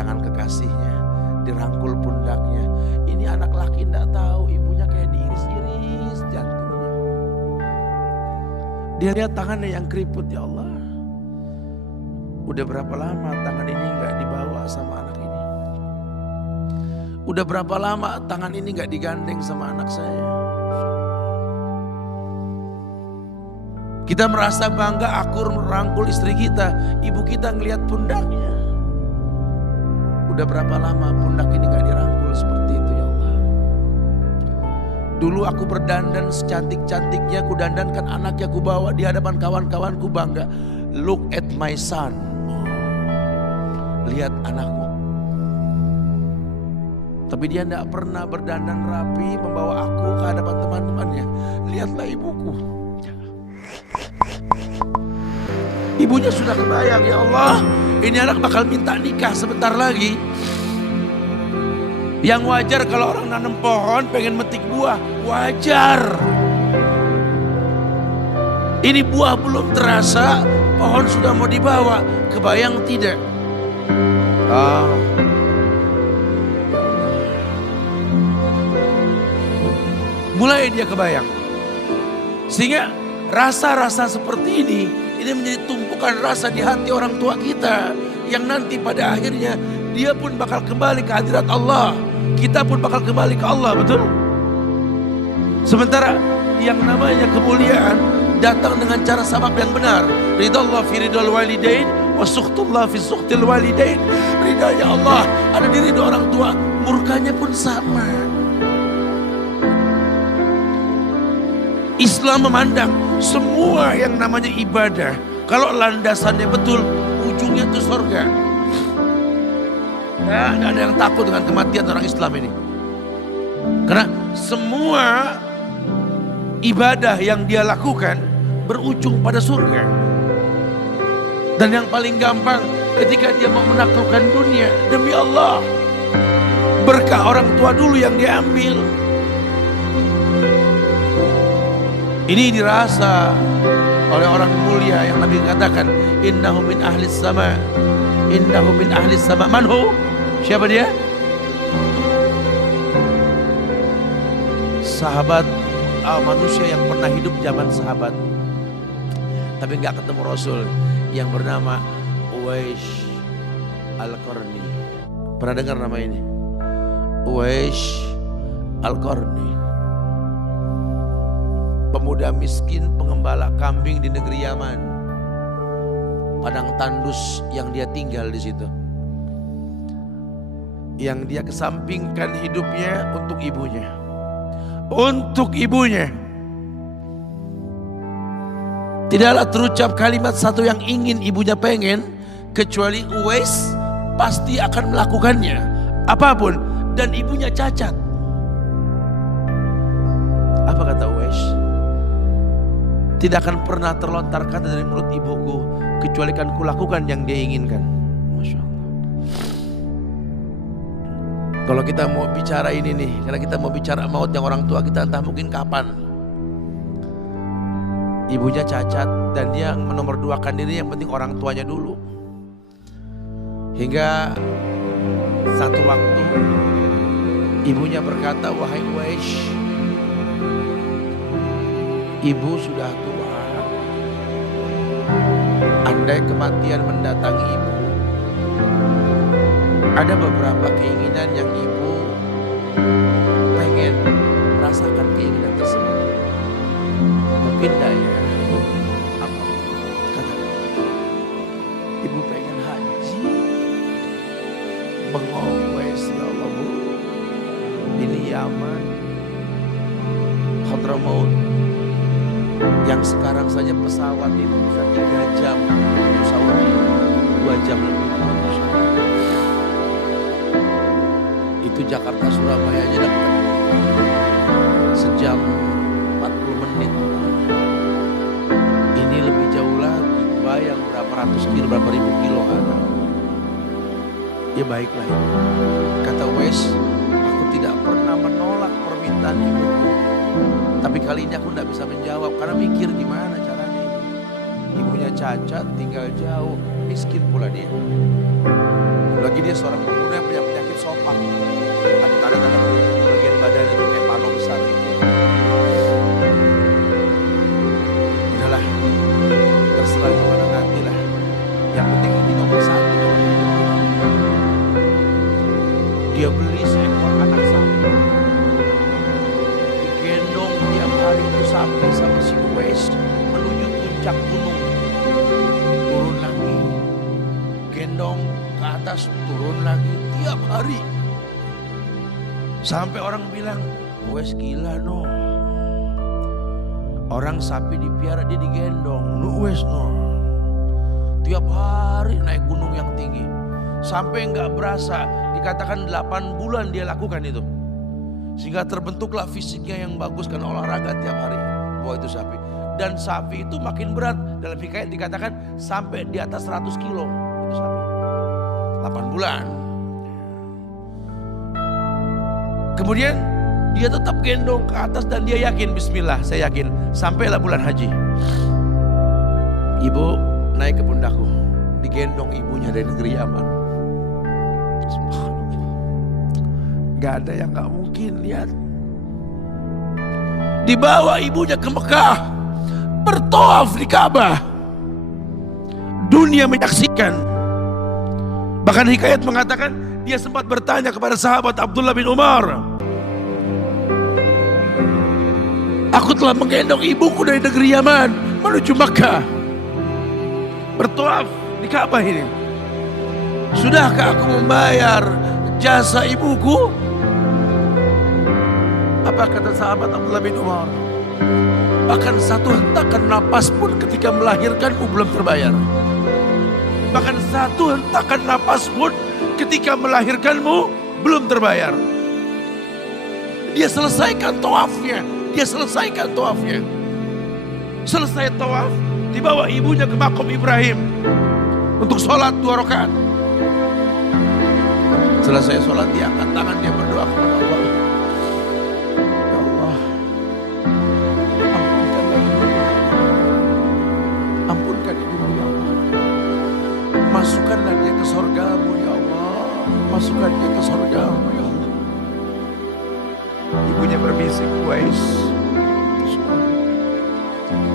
tangan kekasihnya, dirangkul pundaknya. Ini anak laki tidak tahu, ibunya kayak diiris-iris jantungnya. Dia lihat tangannya yang keriput, ya Allah. Udah berapa lama tangan ini nggak dibawa sama anak ini? Udah berapa lama tangan ini nggak digandeng sama anak saya? Kita merasa bangga akur merangkul istri kita, ibu kita ngelihat pundaknya. Udah berapa lama pundak ini gak dirangkul seperti itu, ya Allah. Dulu aku berdandan secantik-cantiknya, aku dandankan anaknya, aku bawa di hadapan kawan-kawanku bangga. Look at my son. Lihat anakku. Tapi dia tidak pernah berdandan rapi membawa aku ke hadapan teman-temannya. Lihatlah ibuku. Ibunya sudah kebayang, ya Allah, ini anak bakal minta nikah sebentar lagi. Yang wajar kalau orang nanam pohon pengen metik buah, wajar. Ini buah belum terasa, pohon sudah mau dibawa. Kebayang tidak? Mulai dia kebayang. Sehingga rasa-rasa seperti ini menjadi tumpukan rasa di hati orang tua kita. Yang nanti pada akhirnya dia pun bakal kembali ke hadirat Allah. Kita pun bakal kembali ke Allah, betul? Sementara yang namanya kemuliaan datang dengan cara sabab yang benar. Ridallah fi ridal walidain wa sukhtullah fi sukhtil walidain. Ridanya Allah ada di ridha orang tua, murkanya pun sama. Islam memandang semua yang namanya ibadah, kalau landasannya betul, ujungnya itu surga. Nah, tidak ada yang takut dengan kematian orang Islam ini. Karena semua ibadah yang dia lakukan berujung pada surga. Dan yang paling gampang ketika dia mau menaklukkan dunia, demi Allah, berkah orang tua dulu yang diambil. Ini dirasa oleh orang mulia yang Nabi katakan, innahu min ahlis sama, innahu min ahlis sama. Manhu? Siapa dia? Sahabat manusia yang pernah hidup zaman sahabat, tapi nggak ketemu Rasul, yang bernama Uwais Al-Qarni. Pernah dengar nama ini? Uwais Al-Qarni. Pemuda miskin pengembala kambing di negeri Yaman. Padang tandus yang dia tinggal di situ. Yang dia kesampingkan hidupnya untuk ibunya. Untuk ibunya. Tidaklah terucap kalimat satu yang ingin ibunya pengen, kecuali Uwais pasti akan melakukannya. Apapun, dan ibunya cacat. Apa kata Uwais? Tidak akan pernah terlontar kata dari mulut ibuku kecuali kan kulakukan yang dia inginkan. Masya Allah. Kalau kita mau bicara ini nih, karena kita mau bicara maut yang orang tua kita entah mungkin kapan. Ibunya cacat dan dia menomorduakan diri, yang penting orang tuanya dulu. Hingga satu waktu ibunya berkata, wahai Uwais, ibu sudah tua. Andai kematian mendatangi ibu, ada beberapa keinginan yang ibu pengen merasakan keinginan tersebut. Mungkin daya apa? Kata ibu pengen haji. Bengong wes, ya Allah bu. Ini Yaman, Hadramaut, yang sekarang saja pesawat itu bisa 3 jam menuju Saudi, 2 jam lebih. Itu Jakarta Surabaya aja dapat sejam 40 menit. Ini lebih jauh lagi, bayang berapa ratus kilo, berapa ribu kilo ada. Ya baiklah, kata Uwais, aku tidak pernah menolak permintaan ibuku. Tapi kali ini aku tidak bisa menjawab karena mikir gimana caranya ini. Ibunya cacat, tinggal jauh, miskin pula dia. Lagi dia seorang pemuda yang punya penyakit sopak. Ada tanda-tanda bagian badan itu kayak panau besar. Udahlah, terserah gimana nanti lah. Yang penting ini nomor 1 dalam hidup. Dia beli seekor anak sapi. Digendong tiap hari itu sampai sama si Uwais menuju puncak gunung. Turun lagi. Gendong ke atas, turun lagi tiap hari. Sampai orang bilang, Uwais gila no. Orang sapi dipiara dia digendong. Nu Uwais no. Tiap hari naik gunung yang tinggi. Sampai nggak berasa, dikatakan 8 bulan dia lakukan itu. Sehingga terbentuklah fisiknya yang bagus karena olahraga tiap hari. Bawa itu sapi. Dan sapi itu makin berat. Dalam hikayat dikatakan sampai di atas 100 kilo. Itu sapi. 8 bulan. Kemudian dia tetap gendong ke atas dan dia yakin, bismillah saya yakin. Sampailah bulan haji. Ibu naik ke pundakku. Digendong ibunya dari negeri Yaman. Gak ada yang gak mungkin, lihat. Dibawa ibunya ke Mekah, bertawaf di Ka'bah. Dunia menyaksikan. Bahkan hikayat mengatakan dia sempat bertanya kepada sahabat Abdullah bin Umar, aku telah menggendong ibuku dari negeri Yaman menuju Mekah, bertawaf di Ka'bah ini. Sudahkah aku membayar jasa ibuku? Apa kata sahabat Abdullah bin Umar? Bahkan satu hentakan napas pun ketika melahirkanmu belum terbayar. Bahkan satu hentakan napas pun ketika melahirkanmu belum terbayar. Dia selesaikan tawafnya. Dia selesaikan tawafnya. Selesai tawaf, dibawa ibunya ke makom Ibrahim untuk sholat 2 rakaat. Selesai sholat dia angkat tangan, dia berdoa kepada Allah. Ya Allah, ampunkan ibumu ya Allah. Masukkanlah dia ke surgamu ya Allah. Masukkan dia ke surgamu ya Allah. Ibunya berbisik, Uwais,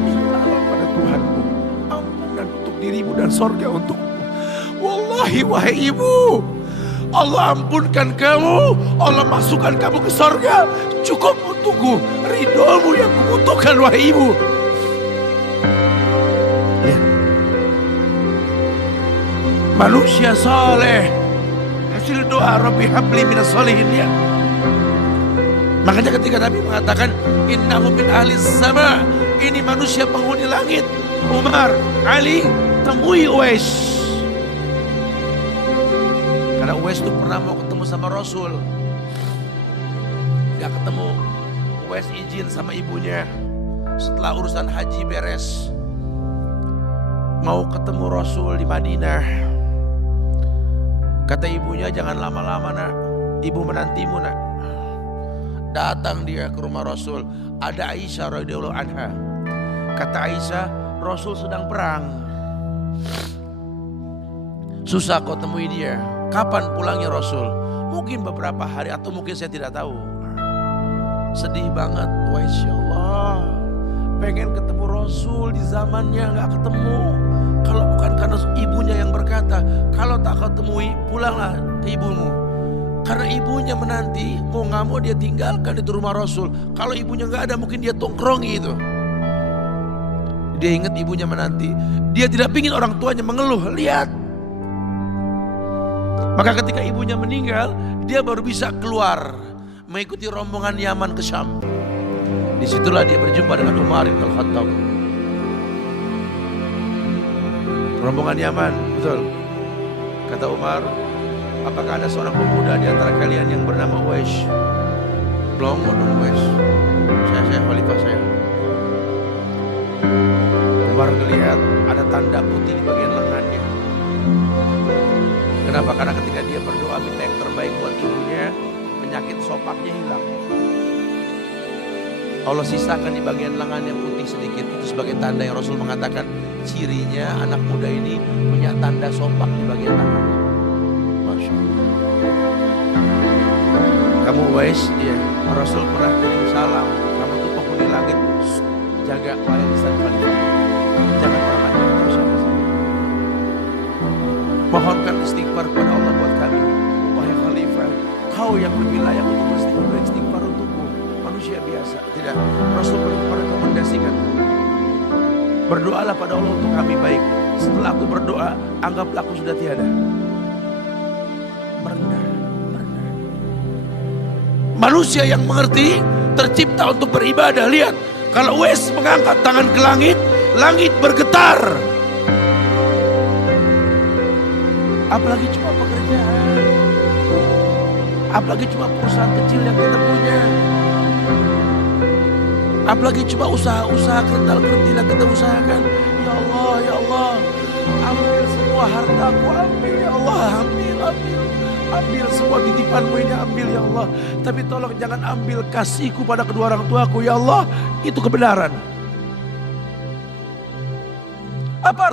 mintalah pada Tuhanmu ampunan untuk dirimu dan surga untukmu. Wallahi wahai ibu, Allah ampunkan kamu, Allah masukkan kamu ke surga, cukup untukku, ridhomu yang kubutuhkan wahai ibu. Ya. Manusia saleh, hasil doa Rabbi habli minas solihin ya. Makanya ketika Nabi mengatakan innahu min ahlis sama, ini manusia penghuni langit. Umar, Ali, temui Uwais. Karena Uwais itu pernah mau ketemu sama Rasul. Gak ketemu. Uwais izin sama ibunya. Setelah urusan haji beres, mau ketemu Rasul di Madinah. Kata ibunya, jangan lama-lama nak, ibu menantimu nak. Datang dia ke rumah Rasul. Ada Aisyah radhiyallahu anha. Kata Aisyah, Rasul sedang perang. Susah kau temui dia. Kapan pulangnya Rasul? Mungkin beberapa hari atau mungkin saya tidak tahu. Sedih banget. Wah insya Allah, pengen ketemu Rasul di zamannya gak ketemu. Kalau bukan karena ibunya yang berkata, kalau tak kau temui pulanglah ke ibumu. Karena ibunya menanti, mau gak mau dia tinggalkan itu rumah Rasul. Kalau ibunya gak ada mungkin dia tongkrongi itu. Dia ingat ibunya menanti. Dia tidak ingin orang tuanya mengeluh. Lihat. Maka ketika ibunya meninggal, dia baru bisa keluar mengikuti rombongan Yaman ke Syam. Disitulah dia berjumpa dengan Umar bin Khattab. Rombongan Yaman, betul. Kata Umar, apakah ada seorang pemuda di antara kalian yang bernama Uwais? Belum dong Uwais. Saya khalifah saya. Umar melihat ada tanda putih di bagian lengannya. Kenapa? Karena ketika dia berdoa minta yang terbaik buat ibunya, penyakit sopaknya hilang. Allah sisakan di bagian lengannya putih sedikit. Itu sebagai tanda yang Rasul mengatakan cirinya anak muda ini punya tanda sopak di bagian tangannya. Masya Allah. Kamu Uwais, ya, Rasul pernah kirim salam. Kamu tuh penghuni langit, jaga warisan khalifah. Jangan pernah macam terus sama saya. Mohonkan istighfar kepada Allah buat kami. Wahai khalifah, kau yang lebih layak untuk beristighfar untukku. Manusia biasa, tidak. Rasul merekomendasikan, berdoalah pada Allah untuk kami baik. Setelah aku berdoa, anggaplah aku sudah tiada. Merendah. Manusia yang mengerti tercipta untuk beribadah. Lihat, kalau Uwais mengangkat tangan ke langit, langit bergetar. Apalagi cuma pekerjaan, apalagi cuma perusahaan kecil yang kita punya, apalagi cuma usaha-usaha kental-kentil yang kita usahakan. Ya Allah, ambil semua hartaku, ambil ya Allah, ambil semua titipanmu ini, ambil ya Allah. Tapi tolong jangan ambil kasihku pada kedua orang tuaku ya Allah. Itu kebenaran. Apa